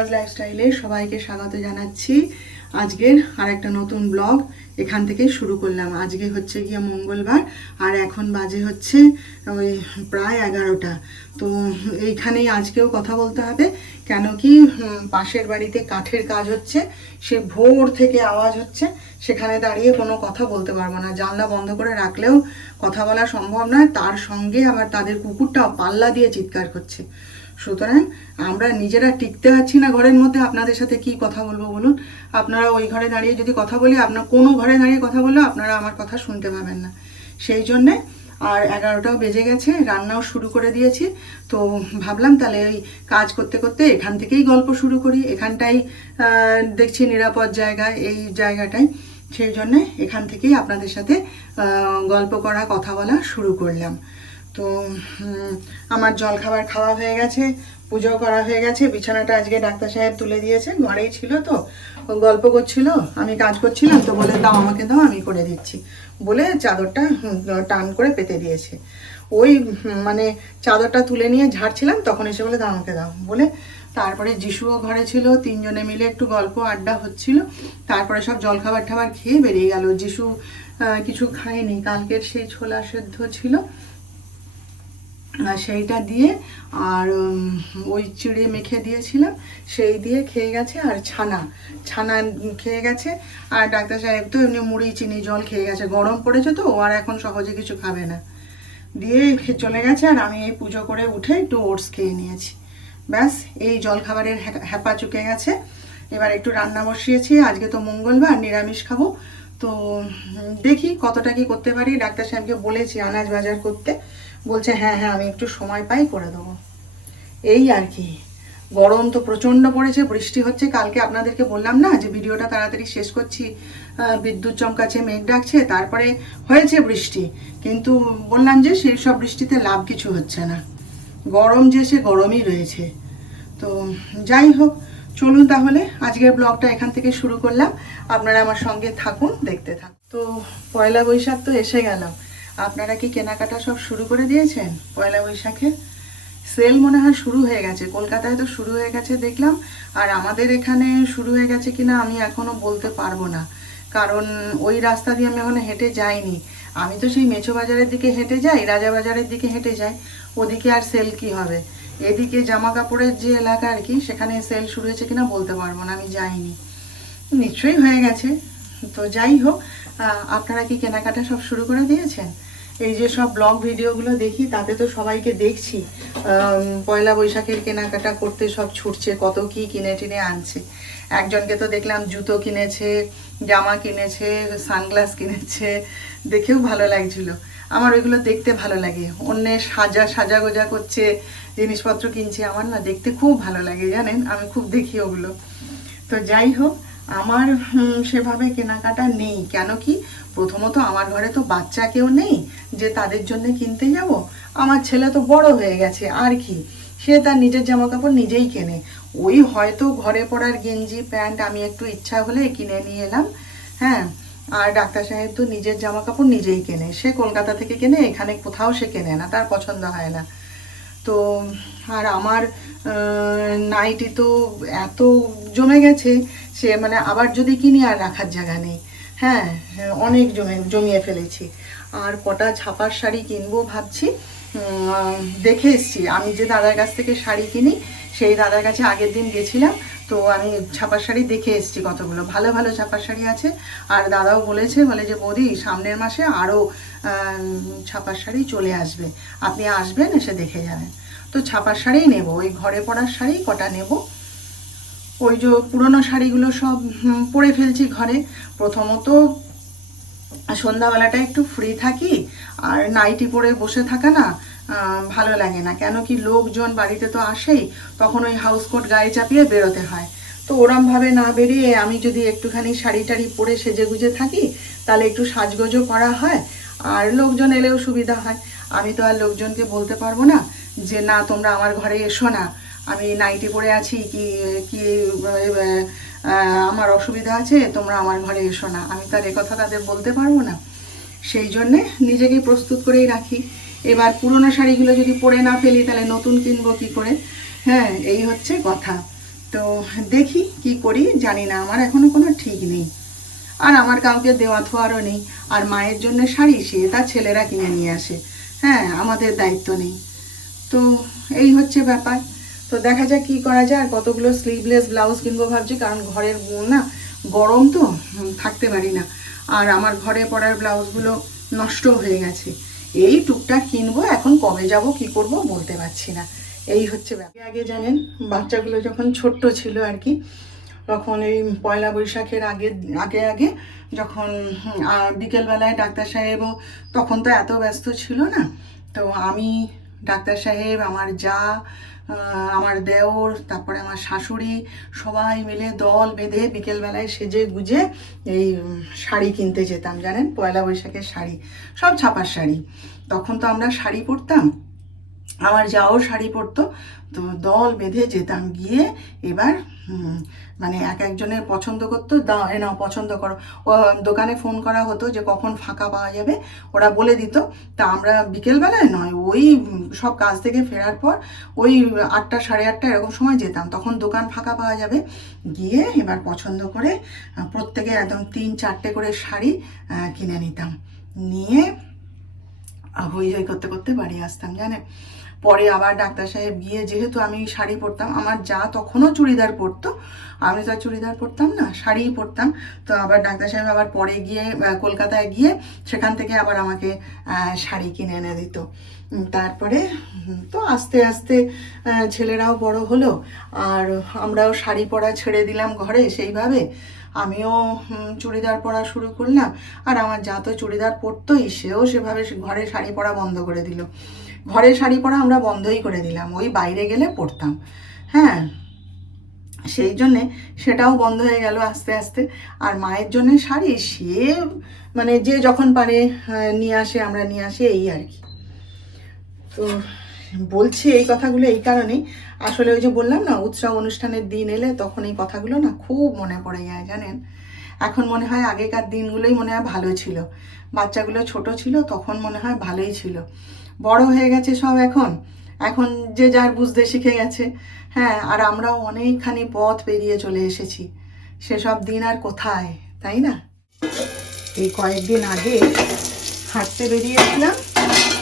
সুরাজ লাইফস্টাইলে সবাইকে স্বাগত জানাচ্ছি। আজকের আর একটা নতুন ব্লগ এখান থেকে শুরু করলাম। আজকে হচ্ছে গিয়ে মঙ্গলবার, আর এখন বাজে হচ্ছে ওই প্রায় এগারোটা। তো এইখানেই আজকেও কথা বলতে হবে, কেন কি পাশের বাড়িতে কাঠের কাজ হচ্ছে, সে ভোর থেকে আওয়াজ হচ্ছে, সেখানে দাঁড়িয়ে কোনো কথা বলতে পারব না। জানলা বন্ধ করে রাখলেও কথা বলা সম্ভব নয়, তার সঙ্গে আবার তাদের কুকুরটাও পাল্লা দিয়ে চিৎকার করছে। সুতরাং আমরা নিজেরা টিকতে পারছি না ঘরের মধ্যে। আপনাদের সাথে কি কথা বলব বলুন? আপনারা ওই ঘরে দাঁড়িয়ে যদি কথা বলি, আপনার কোনো ঘরে দাঁড়িয়ে কথা বললেও আপনারা আমার কথা শুনতে পাবেন না। সেই জন্যে আর এগারোটাও বেজে গেছে, রান্নাও শুরু করে দিয়েছি। তো ভাবলাম তাহলে ওই কাজ করতে করতে এখান থেকেই গল্প শুরু করি। এখানটাই দেখছি নিরাপদ জায়গা, এই জায়গাটাই। সেই জন্যে এখান থেকেই আপনাদের সাথে গল্প করা, কথা বলা শুরু করলাম। তো আমার জল খাবার খাওয়া হয়ে গেছে পুজো করা হয়ে গেছে, বিছানাটা আজকে ডাক্তার সাহেব তুলে দিয়েছে ঘরেই ছিল তো গল্প করছিল, আমি কাজ করছিলাম তো বলে দাও আমাকে দাও, আমি করে দিচ্ছি। বলে চাদরটা টান করে পেতে দিয়েছে। ওই মানে চাদরটা তুলে নিয়ে ঝাড়ছিলাম, তখন এসে বলে দাও আমাকে দাও। বলে তারপরে যিশুও ঘরে ছিল, তিনজনে মিলে একটু গল্প আড্ডা হচ্ছিল, তারপরে সব জলখাবার টাবার খেয়ে বেরিয়ে গেল। যিশু কিছু খায়নি, কালকের সেই ছোলা সেদ্ধ ছিল। সেইটা দিয়ে আর ওই চিড়ে মেখে দিয়েছিলাম, সেই দিয়ে খেয়ে গেছে আর ছানা। ছানা খেয়ে গেছে আর ডাক্তার সাহেব তো এমনি মুড়ি, চিনি, জল খেয়ে গেছে, গরম পড়েছে তো আর এখন সহজে কিছু খাবে না। দিয়ে চলে গেছে আর আমি এই পুজো করে উঠে একটু ওটস খেয়ে নিয়েছি। ব্যাস, এই জল খাবারের হ্যাপা চুকে গেছে। এবার একটু রান্না বসিয়েছি, আজকে তো মঙ্গলবার, নিরামিষ খাব। তো দেখি কতটা কি করতে পারি। ডাক্তার সাহেবকে বলেছি আনাজ বাজার করতে। বলছে হ্যাঁ হ্যাঁ আমি একটু সময় পাই, করে দেবো। এই আর কি। গরম তো প্রচণ্ড পড়েছে, বৃষ্টি হচ্ছে। কালকে আপনাদেরকে বললাম না যে, ভিডিওটা তাড়াতাড়ি শেষ করছি। বিদ্যুৎ চমকাচ্ছে, মেঘ ডাকছে, তারপরে হয়েছে বৃষ্টি। কিন্তু বললাম যে, সেই সব বৃষ্টিতে লাভ কিছু হচ্ছে না। গরম যে সে গরমই রয়েছে। তো যাই হোক, চলুন তাহলে, আজকের ব্লগটা এখান থেকে শুরু করলাম। আপনারা আমার সঙ্গে থাকুন, দেখতে থাকুন। তো পয়লা বৈশাখ তো এসে গেল। আপনারা কি কেনাকাটা সব শুরু করে দিয়েছেন পয়লা বৈশাখে? সেল মনে হয় শুরু হয়ে গেছে। কলকাতায় তো শুরু হয়ে গেছে দেখলাম। আর আমাদের এখানে শুরু হয়ে গেছে কিনা আমি এখনও বলতে পারব না। কারণ ওই রাস্তা দিয়ে আমি এখনও হেঁটে যাইনি। আমি তো সেই মেছো বাজারের দিকে হেঁটে যাই, রাজা বাজারের দিকে হেঁটে যাই। ওদিকে আর সেল কি হবে? এদিকে জামা কাপড়ের যে এলাকা আর কি, সেখানে সেল শুরু হয়েছে কিনা বলতে পারব না, আমি যাইনি। নিশ্চয়ই হয়ে গেছে। তো যাই হোক আপনারা কি কেনাকাটা সব শুরু করে দিয়েছেন? এই যে সব ব্লগ ভিডিওগুলো দেখি, তাতে তো সবাইকে দেখছি। পয়লা বৈশাখের কেনাকাটা করতে সব ছুটছে, কত কি কিনে টিনে আনছে। একজনকে তো দেখলাম জুতো কিনেছে, জামা কিনেছে সানগ্লাস কিনেছে, দেখেও ভালো লাগছিল। আমার ওইগুলো দেখতে ভালো লাগে। অন্যের সাজা সাজা গোজা করছে, জিনিসপত্র কিনছে, আমার না দেখতে খুব ভালো লাগে, জানেন? আমি খুব দেখি ওগুলো। তো যাই হোক আমার সেভাবে কেনাকাটা নেই। কেন কি? প্রথমত আমার ঘরে তো বাচ্চা কেউ নেই, যে তাদের জন্য কিনতে যাব। আমার ছেলে তো বড় হয়ে গেছে, আর কি? সে তার নিজের জামা কাপড় নিজেই কেনে। ওই হয়তো ঘরে পড়ার গেঞ্জি, প্যান্ট আমি একটু ইচ্ছা হলে কিনে নিয়ে এলাম হ্যাঁ। আর ডাক্তার সাহেব তো নিজের জামা কাপড় নিজেই কেনে। সে কলকাতা থেকে কেনে, এখানে কোথাও সে কেনে না, তার পছন্দ হয় না। তো, আর আমার নাইটি তো এত জমে গেছে সে মানে আবার যদি কিনি আর রাখার জায়গা নেই। হ্যাঁ হ্যাঁ, অনেক জমে জমিয়ে ফেলেছি। আর কটা ছাপার শাড়ি কিনবো ভাবছি দেখে এসছি। আমি যে দাদার কাছ থেকে শাড়ি কিনি সেই দাদার কাছে আগের দিন গেছিলাম তো আমি ছাপার শাড়ি দেখে এসছি কতগুলো। ভালো ভালো ছাপার শাড়ি আছে। আর দাদাও বলেছে বলে যে বৌদি সামনের মাসে আরও ছাপার শাড়ি চলে আসবে। আপনি আসবেন এসে দেখে যাবেন। তো ছাপার শাড়িই নেব। ওই ঘরে পড়ার শাড়ি কটা নেব? ওই যে পুরনো শাড়িগুলো সব পরে ফেলছি ঘরে। প্রথমত সন্ধ্যাবেলাটা একটু ফ্রি থাকি, আর নাইটি পরে বসে থাকা না ভালো লাগে না। কেন কি লোকজন বাড়িতে তো আসেই, তখন ওই হাউস কোট গায়ে চাপিয়ে বেরোতে হয়। তো ওরমভাবে না বেরিয়ে আমি যদি একটুখানি শাড়ি টাড়ি পরে সেজে গুজে থাকি, তাহলে একটু সাজগোজও করা হয়, আর লোকজন এলেও সুবিধা হয়। আমি তো আর লোকজনকে বলতে পারব না যে, না, তোমরা আমার ঘরে এসো না। আমি নাইটি পরে আছি, কি কি আমার অসুবিধা আছে, তোমরা আমার ঘরে এসো না। আমি তো আর কথা তাদের বলতে পারব না। সেই জন্যে নিজেকেই প্রস্তুত করেই রাখি। এবার পুরনো শাড়িগুলো যদি পরে না ফেলি, তাহলে নতুন কিনবো কি করে? হ্যাঁ এই হচ্ছে কথা। তো দেখি কি করি, জানি না, আমার এখনও কোনো ঠিক নেই। আর আমার কাউকে দেওয়া থোয়ারও নেই। আর মায়ের জন্য শাড়ি, সে তার ছেলেরা কিনে নিয়ে আসে। হ্যাঁ আমাদের দায়িত্ব নেই। তো এই হচ্ছে ব্যাপার। তো দেখা যাক কি করা যায়, আর কতগুলো স্লিভলেস ব্লাউজ কিনবো ভাবছি, কারণ ঘরের না গরম তো থাকতে পারি না। আর আমার ঘরে পরার ব্লাউজগুলো নষ্ট হয়ে গেছে। এই টুকটাক কিনবো, এখন কবে যাব, কি করব বলতে পারছি না। এই হচ্ছে আগে জানেন, বাচ্চাগুলো যখন ছোট্ট ছিল আর কি, তখন এই পয়লা বৈশাখের আগে আগে আগে যখন বিকেলবেলায় ডাক্তার সাহেবও, তখন তো এত ব্যস্ত ছিল না। তো আমি ডাক্তার সাহেব, আমার যা আমার দেওর, তারপরে আমার শাশুড়ি, সবাই মিলে দল বেঁধে বিকেলবেলায় সেজে গুজে এই শাড়ি কিনতে যেতাম, জানেন? পয়লা বৈশাখের শাড়ি, সব ছাপার শাড়ি। তখন তো আমরা শাড়ি পরতাম। আমার যাও শাড়ি পরতো, তো দল বেঁধে যেতাম গিয়ে এবার মানে এক একজনের পছন্দ করতো দাও এ নাও, পছন্দ করো। ও, দোকানে ফোন করা হতো যে কখন ফাঁকা পাওয়া যাবে, ওরা বলে দিত। তা আমরা বিকেলবেলায় নয়, ওই সব কাজ থেকে ফেরার পর ওই আটটা, সাড়ে আটটা এরকম সময় যেতাম। তখন দোকান ফাঁকা পাওয়া যাবে। গিয়ে এবার পছন্দ করে প্রত্যেকে একদম তিন, চারটে করে শাড়ি কিনে নিতাম। নিয়ে হই হই করতে করতে বাড়ি আসতাম, জানেন? পরে আবার ডাক্তার সাহেব গিয়ে, যেহেতু আমি শাড়ি পরতাম, আমার যা তখনও চুড়িদার পরতো, আমি তো চুড়িদার পরতাম না, শাড়িই পরতাম। তো আবার ডাক্তার সাহেব আবার পরে গিয়ে কলকাতায় গিয়ে সেখান থেকে আবার আমাকে শাড়ি কিনে এনে দিত। তারপরে তো আস্তে আস্তে ছেলেরাও বড় হলো, আর আমরাও শাড়ি পরা ছেড়ে দিলাম ঘরে সেইভাবে। আমিও চুড়িদার পরা শুরু করলাম, আর আমার যা তো চুড়িদার পরতোই, সেও সেভাবে ঘরে শাড়ি পরা বন্ধ করে দিল। ঘরে শাড়ি পরা আমরা বন্ধই করে দিলাম ওই বাইরে গেলে পরতাম। হ্যাঁ সেই জন্যে সেটাও বন্ধ হয়ে গেল আস্তে আস্তে। আর মায়ের জন্য শাড়ি সে মানে যে যখন পারে আহ, নিয়ে আসে আমরা নিয়ে আসি এই আর কি। তো বলছি এই কথাগুলো এই কারণেই। আসলে ওই যে বললাম না উৎসব অনুষ্ঠানের দিন এলে তখন এই কথাগুলো না খুব মনে পড়ে যায় জানেন? এখন মনে হয় আগেকার দিনগুলোই মনে হয় ভালো ছিল। বাচ্চাগুলো ছোট ছিল তখন মনে হয় ভালোই ছিল। বড় হয়ে গেছে সব এখন। এখন যে যার বুঝতে শিখে গেছে। হ্যাঁ আর আমরাও অনেকখানি পথ পেরিয়ে চলে এসেছি। সেসব দিন আর কোথায়, তাই না? এই কয়েকদিন আগে হাঁটতে বেরিয়েছিলাম,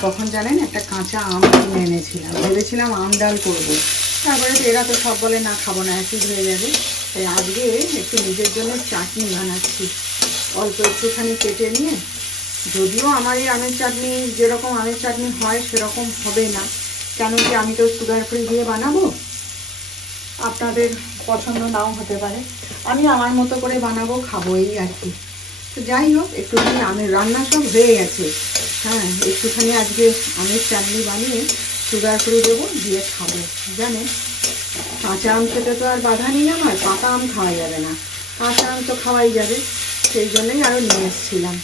তখন জানেন একটা কাঁচা আম কিনে এনেছিলাম। ভেবেছিলাম আম ডাল করব। তারপরে এরা তো সব বলে, না, খাব না অ্যাসিড হয়ে যাবে। তাই আজকে একটু নিজের জন্য চাটনি বানাচ্ছি। অল্প একটুখানি কেটে নিয়ে যদিও আমার এই আমের চাটনি যেরকম আমের চাটনি হয় সেরকম হবে না। কেন কি আমি তো সুগার ফ্রি দিয়ে বানাবো। আপনাদের পছন্দ নাও হতে পারে। আমি আমার মতো করে বানাবো খাব এই আর কি তো যাই হোক, একটুখানি আমের রান্না সব হয়ে গেছে। হ্যাঁ একটুখানি আজকে আমের চাটনি বানিয়ে সুগার করে দেবো, দিয়ে খাব। জানেন, কাঁচা আম খেতে তো আর বাধা নেই আমার, পাকা আম খাওয়া যাবে না। কাঁচা আম তো খাওয়াই যাবে, সেই জন্যই আরও নিয়ে এসেছিলাম।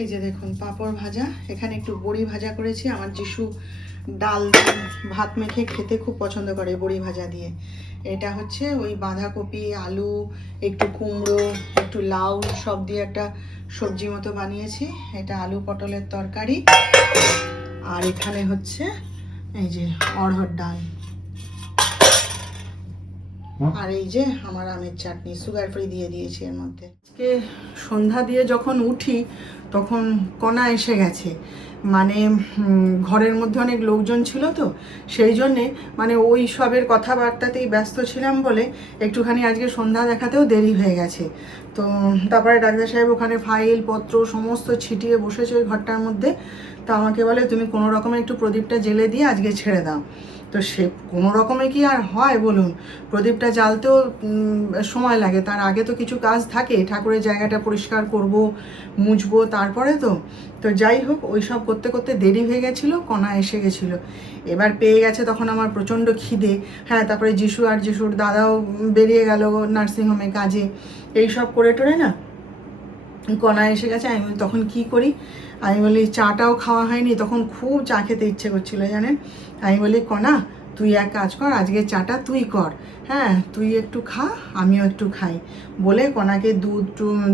এই যে দেখুন পাঁপড় ভাজা। এখানে একটু বড়ি ভাজা করেছি। আমার যিশু ডাল ভাত মেখে খেতে খুব পছন্দ করে বড়ি ভাজা দিয়ে। এটা হচ্ছে ওই বাঁধাকপি আলু একটু কুমড়ো একটু লাউ সব দিয়ে একটা সবজি মতো বানিয়েছি। এটা আলু পটলের তরকারি। আর এখানে হচ্ছে এই যে অড়হর ডাল। আর এই যে আমার আমের চাটনি সুগার ফ্রি দিয়ে দিয়েছি এর মধ্যে। আজকে সন্ধ্যা দিয়ে যখন উঠি তখন কণা এসে গেছে। মানে ঘরের মধ্যে অনেক লোকজন ছিল তো, সেই জন্যে মানে ওই সবের কথাবার্তাতেই ব্যস্ত ছিলাম বলে একটুখানি আজকে সন্ধ্যা দেখাতেও দেরি হয়ে গেছে। তো, তারপরে ডাক্তার সাহেব ওখানে ফাইল, পত্র সমস্ত ছিটিয়ে বসেছে ওই ঘরটার মধ্যে। তা আমাকে বলে, তুমি কোনো রকমে একটু প্রদীপটা জেলে দিয়ে আজকে ছেড়ে দাও। তো সে কোনো রকমে কি আর হয় বলুন? প্রদীপটা জ্বালতেও সময় লাগে। তার আগে তো কিছু কাজ থাকে। ঠাকুরের জায়গাটা পরিষ্কার করব, মুছবো, তারপরে তো তো যাই হোক ওই সব করতে করতে দেরি হয়ে গেছিল, কণা এসে গেছিল। এবার পেয়ে গেছে তখন আমার প্রচণ্ড খিদে। হ্যাঁ তারপরে যিশু আর যিশুর দাদাও বেরিয়ে গেল নার্সিংহোমে কাজে। এই সব করে টোরে না, কণা এসে গেছে। আমি তখন কি করি? আমি বলি, চাটাও খাওয়া হয়নি। তখন খুব চা খেতে ইচ্ছে করছিল, জানেন? আমি বলি কণা তুই এক কাজ কর, আজকে চাটা তুই কর। হ্যাঁ তুই একটু খা, আমিও একটু খাই। বলে কনাকে দুধ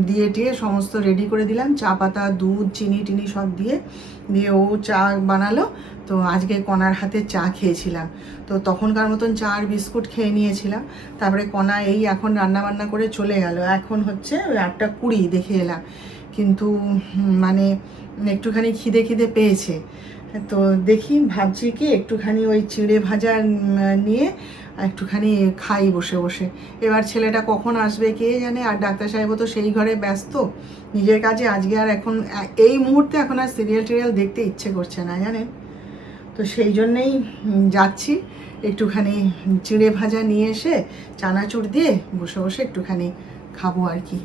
দিয়ে টিয়ে সমস্ত রেডি করে দিলাম। চা পাতা, দুধ, চিনি টিনি সব দিয়ে দিয়ে ও চা বানালো। তো আজকে কনার হাতে চা খেয়েছিলাম। তো তখনকার মতন চা আর বিস্কুট খেয়ে নিয়েছিলাম। তারপরে কণা এই এখন রান্না বান্না করে চলে গেল। এখন হচ্ছে ওই আটটা কুড়ি, দেখে এলাম। কিন্তু মানে একটুখানি খিদে খিদে পেয়েছে। তো দেখি, ভাবছি কি একটুখানি ওই চিড়ে ভাজা নিয়ে একটুখানি খাই বসে বসে। এবার ছেলেটা কখন আসবে কে জানে? আর ডাক্তার সাহেবও তো সেই ঘরে ব্যস্ত। নিজের কাজে আজকে আর এখন এই মুহূর্তে এখন আর সিরিয়াল টিরিয়াল দেখতে ইচ্ছে করছে না, জানেন? তো সেই জন্যেই যাচ্ছি একটুখানি চিড়ে ভাজা নিয়ে এসে চানাচুর দিয়ে বসে বসে একটুখানি খাব আর কি।